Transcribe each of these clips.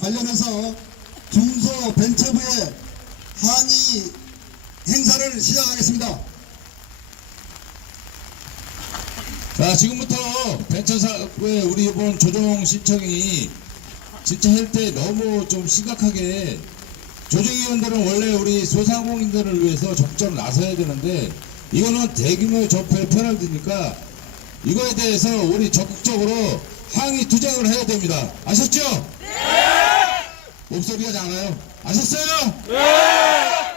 관련해서 중소벤처부의 항의 행사를 시작하겠습니다. 자, 지금부터 벤처사의 우리 이번 조정 신청이 진짜 할 때 너무 좀 심각하게 조정위원들은 원래 우리 소상공인들을 위해서 적극적으로 나서야 되는데 이거는 대규모 적폐 패널드니까 이거에 대해서 우리 적극적으로 항의 투쟁을 해야 됩니다. 아셨죠? 네! 목소리가 작아요. 아셨어요? 네!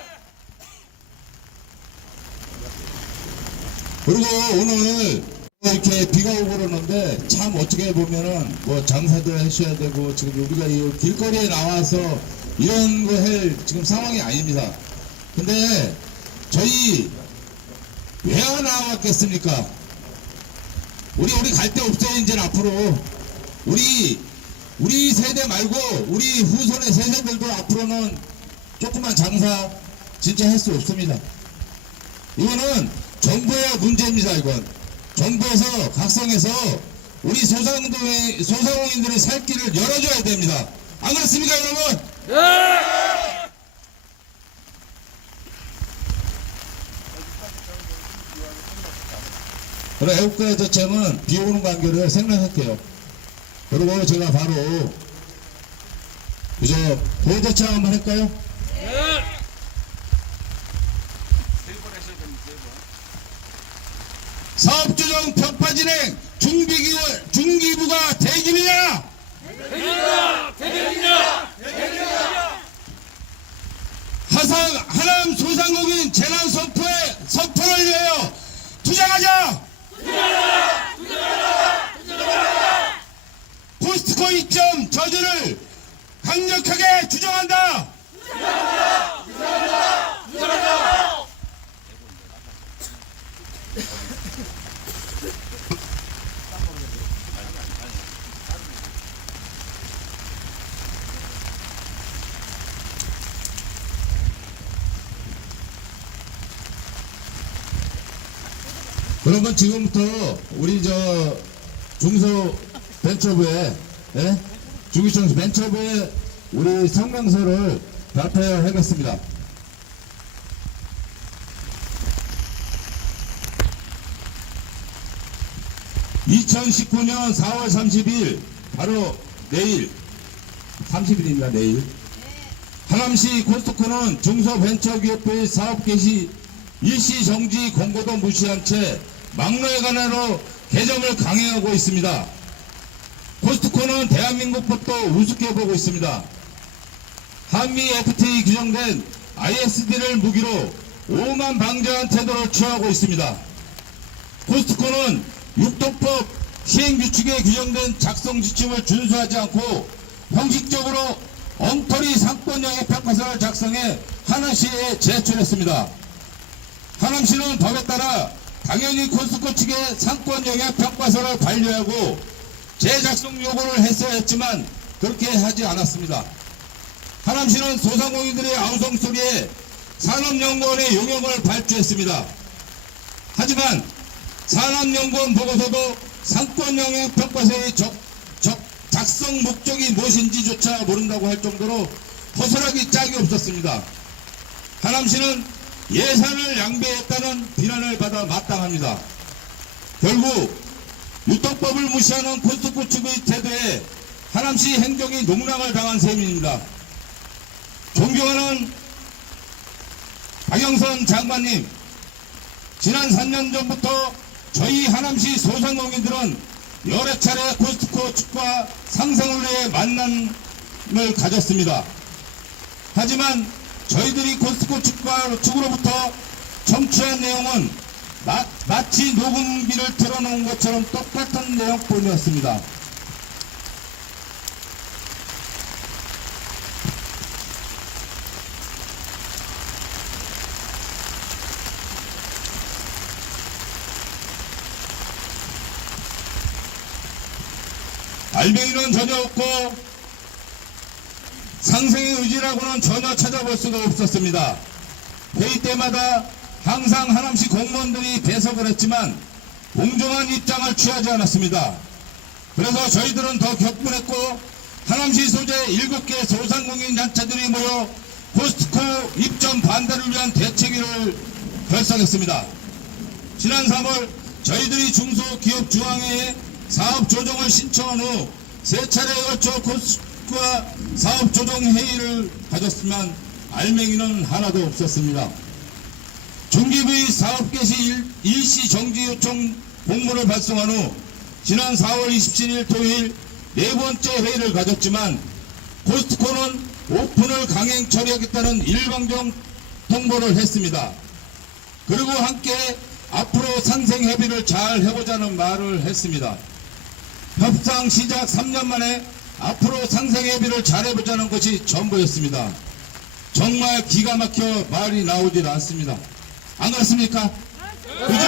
그리고 오늘 이렇게 비가 오고 그러는데 참 어떻게 보면은 뭐 장사들 하셔야 되고 지금 우리가 이 길거리에 나와서 이런 거 할 지금 상황이 아닙니다. 근데 저희 왜 나왔겠습니까? 우리 갈 데 없어요. 이제는 앞으로 우리 세대 말고 우리 후손의 세대들도 앞으로는 조그만 장사 진짜 할 수 없습니다. 이거는 정부의 문제입니다. 이건 정부에서 각성해서 우리 소상공인들의 살 길을 열어줘야 됩니다. 안 그렇습니까, 여러분? 네! 그럼 애국가 저체는 비 오는 관계를 생략할게요. 그리고 제가 바로 그저 보호자체 한번 할까요? 네! 사업조정 평가 진행 중기부가 대기이냐? 대기입니다. 하남 소상공인 재난 선포를 위하여 투쟁하자. 포스트코 입점 저지를 강력하게 주장한다. 그러면 지금부터 우리 중소벤처부에 중소벤처부에 우리 성명서를 발표하겠습니다. (2019년 4월 30일) 바로 내일 30일입니다. 내일 하남시 코스트코는 중소벤처기업부의 사업 개시 일시 정지 공고도 무시한 채 막노예관으로 개점을 강행하고 있습니다. 코스트코는 대한민국 법도 우습게 보고 있습니다. 한미 FTA 규정된 ISD를 무기로 오만 방자한 태도를 취하고 있습니다. 코스트코는 육도법 시행규칙에 규정된 작성 지침을 준수하지 않고 형식적으로 엉터리 상권영역 평가서를 작성해 하남시에 제출했습니다. 하남시는 법에 따라 당연히 코스트코 측에 상권 영향 평가서를 반려하고 재작성 요구를 했어야 했지만 그렇게 하지 않았습니다. 하남시는 소상공인들의 아우성 소리에 산업연구원의 용역을 발주했습니다. 하지만 산업연구원 보고서도 상권 영향 평가서의 작성 목적이 무엇인지조차 모른다고 할 정도로 허술하기 짝이 없었습니다. 하남시는 예산을 양배했다는 비난을 받아 마땅합니다. 결국 유통법을 무시하는 코스트코 측의 태도에 하남시 행정이 농락을 당한 셈입니다. 존경하는 박영선 장관님, 지난 3년 전부터 저희 하남시 소상공인들은 여러 차례 코스트코 측과 상생을 위해 만남을 가졌습니다. 하지만 저희들이 코스트코 측으로부터 청취한 내용은 마치 녹음기를 틀어놓은 것처럼 똑같은 내용뿐이었습니다. 알맹이는 전혀 없고 상생의 의지라고는 전혀 찾아볼 수가 없었습니다. 회의 때마다 항상 하남시 공무원들이 배석을 했지만 공정한 입장을 취하지 않았습니다. 그래서 저희들은 더 격분했고 하남시 소재 7개 소상공인 단체들이 모여 코스트코 입점 반대를 위한 대책위를 결성했습니다. 지난 3월 저희들이 중소기업중앙회에 사업 조정을 신청한 후 세 차례에 걸쳐 코스트코와 사업 조정 회의를 가졌지만 알맹이는 하나도 없었습니다. 중기부의 사업 개시 일시 정지 요청 공문을 발송한 후 지난 4월 27일 토요일 네 번째 회의를 가졌지만 코스트코는 오픈을 강행 처리하겠다는 일방적 통보를 했습니다. 그리고 함께 앞으로 상생 협의를 잘 해보자는 말을 했습니다. 협상 시작 3년 만에 앞으로 상생 협의를 잘 해보자는 것이 전부였습니다. 정말 기가 막혀 말이 나오질 않습니다. 안 그렇습니까? 그죠?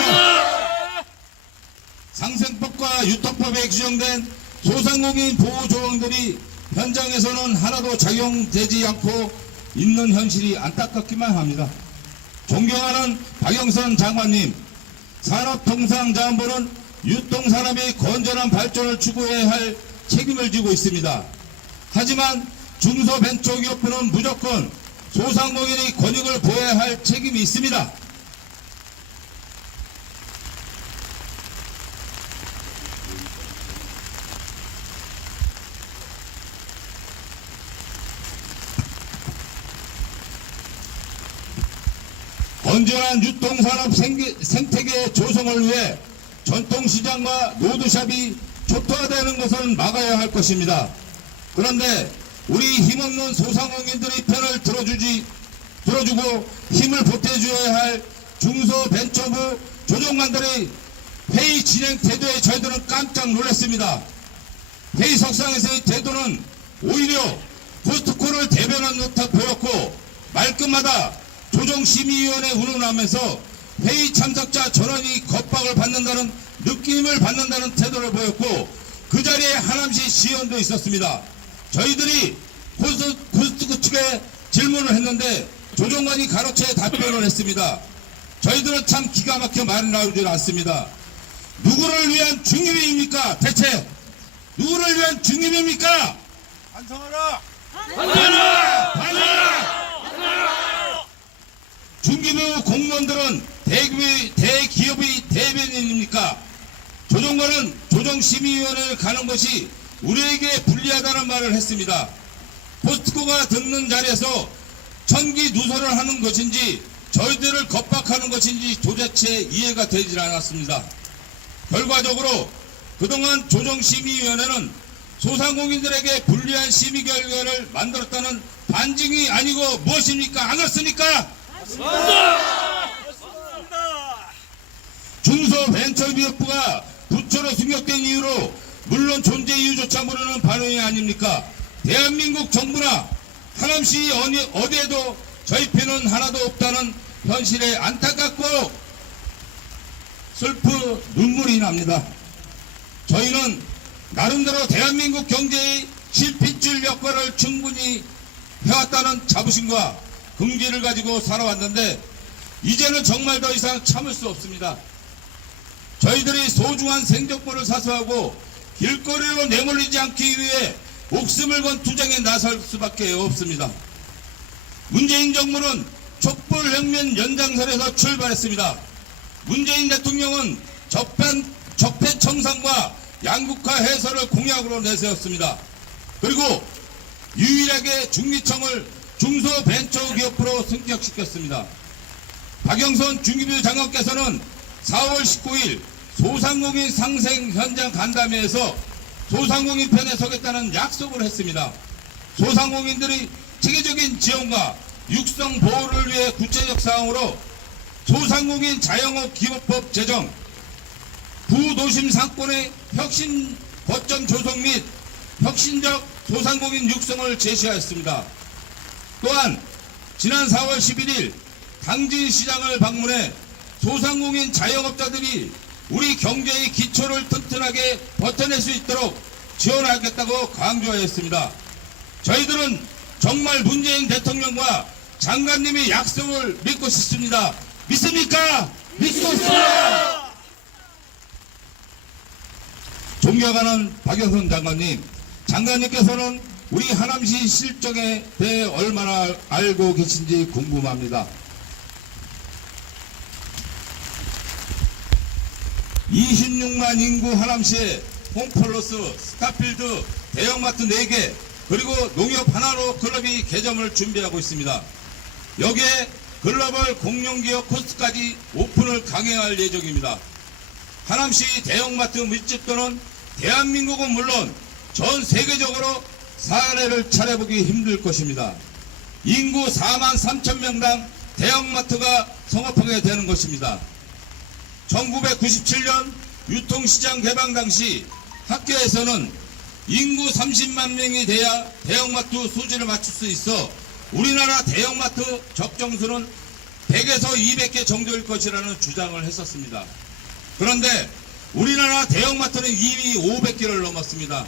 상생법과 유통법에 규정된 소상공인 보호 조항들이 현장에서는 하나도 적용되지 않고 있는 현실이 안타깝기만 합니다. 존경하는 박영선 장관님, 산업통상자원부는 유통산업의 건전한 발전을 추구해야 할 책임을 지고 있습니다. 하지만 중소벤처기업부는 무조건 소상공인의 권익을 보호해야 할 책임이 있습니다. 건전한 유통산업 생태계 조성을 위해 전통시장과 노드샵이 초토화되는 것은 막아야 할 것입니다. 그런데 우리 힘없는 소상공인들의 편을 들어주고 힘을 보태줘야 할 중소벤처부 조정관들의 회의 진행 태도에 저희들은 깜짝 놀랐습니다. 회의석상에서의 태도는 오히려 코스트코를 대변한 듯 보였고 말끝마다 조정심의위원회 운운하면서 회의 참석자 전원이 겁박을 받는다는 느낌을 받는다는 태도를 보였고 그 자리에 하남시 시의원도 있었습니다. 저희들이 코스트코 측에 질문을 했는데 조정관이 가로채 답변을 했습니다. 저희들은 참 기가 막혀 말이 나오질 않습니다. 누구를 위한 중립입니까? 대체 누구를 위한 중립입니까? 반성하라! 중기부 공무원들은 대기업의 대변인입니까? 조정관은 조정심의위원회를 가는 것이 우리에게 불리하다는 말을 했습니다. 코스트코가 듣는 자리에서 천기누설을 하는 것인지 저희들을 겁박하는 것인지 도대체 이해가 되질 않았습니다. 결과적으로 그동안 조정심의위원회는 소상공인들에게 불리한 심의 결과를 만들었다는 반증이 아니고 무엇입니까? 안 그렇습니까? 중소벤처기업부가 부처로 승격된 이유로 물론 존재 이유조차 모르는 반응이 아닙니까? 대한민국 정부나 하남시 어디에도 저희 편은 하나도 없다는 현실에 안타깝고 슬픈 눈물이 납니다. 저희는 나름대로 대한민국 경제의 실핏줄 역할을 충분히 해왔다는 자부심과 긍지를 가지고 살아왔는데 이제는 정말 더 이상 참을 수 없습니다. 저희들이 소중한 생존권을 사수하고 길거리로 내몰리지 않기 위해 목숨을 건 투쟁에 나설 수밖에 없습니다. 문재인 정부는 촛불혁명 연장선에서 출발했습니다. 문재인 대통령은 적폐 청산과 양극화 해소를 공약으로 내세웠습니다. 그리고 유일하게 중리청을 중소벤처기업부로 승격시켰습니다. 박영선 중기부 장관께서는 4월 19일 소상공인 상생 현장 간담회에서 소상공인 편에 서겠다는 약속을 했습니다. 소상공인들의 체계적인 지원과 육성 보호를 위해 구체적 사항으로 소상공인 자영업 기업법 제정, 부도심 상권의 혁신 거점 조성 및 혁신적 소상공인 육성을 제시하였습니다. 또한 지난 4월 11일 당진시장을 방문해 소상공인 자영업자들이 우리 경제의 기초를 튼튼하게 버텨낼 수 있도록 지원하겠다고 강조하였습니다. 저희들은 정말 문재인 대통령과 장관님의 약속을 믿고 싶습니다. 믿습니까? 믿고 있습니다. 존경하는 박영선 장관님, 장관님께서는 우리 하남시 실정에 대해 얼마나 알고 계신지 궁금합니다. 26만 인구 하남시에 홈플러스, 스타필드, 대형마트 4개, 그리고 농협 하나로 클럽이 개점을 준비하고 있습니다. 여기에 글로벌 공룡기업 코스트까지 오픈을 강행할 예정입니다. 하남시 대형마트 밀집도는 대한민국은 물론 전 세계적으로 사례를 차려보기 힘들 것입니다. 인구 4만 3천 명당 대형마트가 성업하게 되는 것입니다. 1997년 유통시장 개방 당시 학교에서는 인구 30만 명이 돼야 대형마트 수준을 맞출 수 있어 우리나라 대형마트 적정수는 100에서 200개 정도일 것이라는 주장을 했었습니다. 그런데 우리나라 대형마트는 이미 500개를 넘었습니다.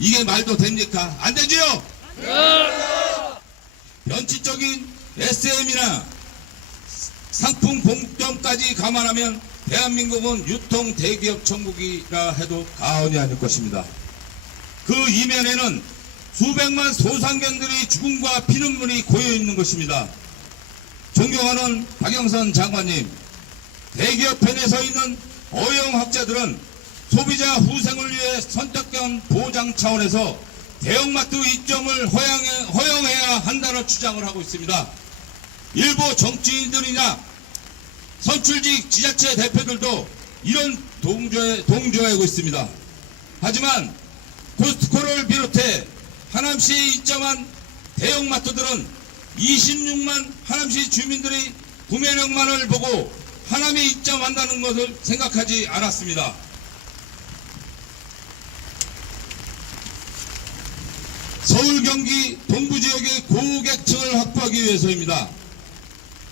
이게 말도 됩니까? 안 되지요? 변칙적인 SM이나 상품 공정까지 감안하면 대한민국은 유통 대기업 천국이라 해도 과언이 아닐 것입니다. 그 이면에는 수백만 소상견들이 죽음과 피눈물이 고여 있는 것입니다. 존경하는 박영선 장관님, 대기업 편에 서 있는 어영학자들은 소비자 후생을 위해 선택권 보장 차원에서 대형마트 입점을 허용해야 한다는 주장을 하고 있습니다. 일부 정치인들이나 선출직 지자체 대표들도 이런 동조하고 있습니다. 하지만 코스트코를 비롯해 하남시에 입점한 대형마트들은 26만 하남시 주민들이 구매력만을 보고 하남에 입점한다는 것을 생각하지 않았습니다. 서울 경기 동부지역의 고객층을 확보하기 위해서입니다.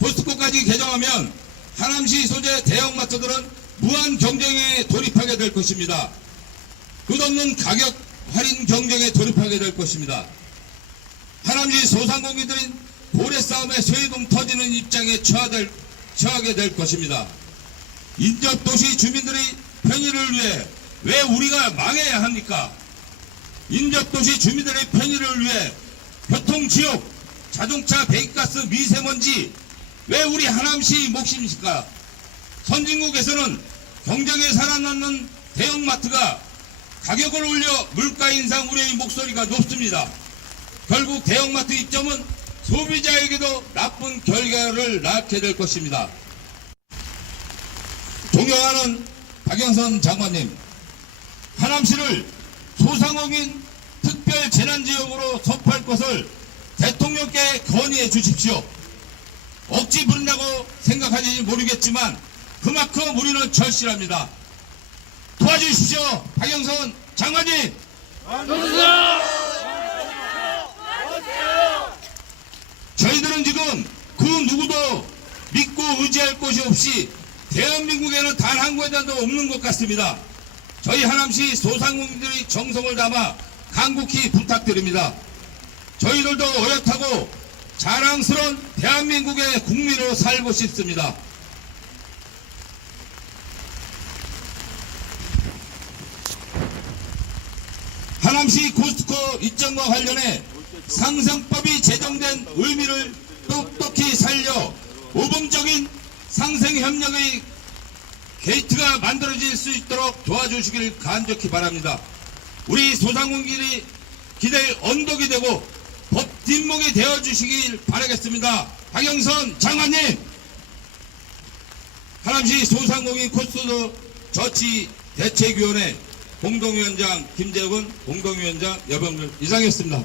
코스트코까지 개정하면 하남시 소재 대형마트들은 무한 경쟁에 돌입하게 될 것입니다. 끝없는 가격 할인 경쟁에 돌입하게 될 것입니다. 하남시 소상공인들은 고래 싸움에 쇠동 터지는 입장에 처하게 될 것입니다. 인접도시 주민들의 편의를 위해 왜 우리가 망해야 합니까? 인접도시 주민들의 편의를 위해 교통지옥, 자동차, 배기가스, 미세먼지 왜 우리 하남시 몫입니까? 선진국에서는 경쟁에 살아남는 대형마트가 가격을 올려 물가 인상 우려의 목소리가 높습니다. 결국 대형마트 입점은 소비자에게도 나쁜 결과를 낳게 될 것입니다. 존경하는 박영선 장관님, 하남시를 소상공인 특별 재난지역으로 선포할 것을 대통령께 건의해 주십시오. 억지 부른다고 생각하는지 모르겠지만 그만큼 우리는 절실합니다. 도와주십시오. 박영선 장관님. 저희들은 지금 그 누구도 믿고 의지할 곳이 없이 대한민국에는 단 한 군데도 없는 것 같습니다. 저희 하남시 소상공인들의 정성을 담아 간곡히 부탁드립니다. 저희들도 어엿하고 자랑스러운 대한민국의 국민으로 살고 싶습니다. 하남시 코스트코 입점과 관련해 상생법이 제정된 의미를 똑똑히 살려 모범적인 상생협력의 게이트가 만들어질 수 있도록 도와주시길 간절히 바랍니다. 우리 소상공인이 기댈 언덕이 되고 법 뒷목이 되어주시길 바라겠습니다. 박영선 장관님, 하남시 소상공인 코스트 저치 대책위원회 공동위원장 김재근 공동위원장 여병들 이상이었습니다.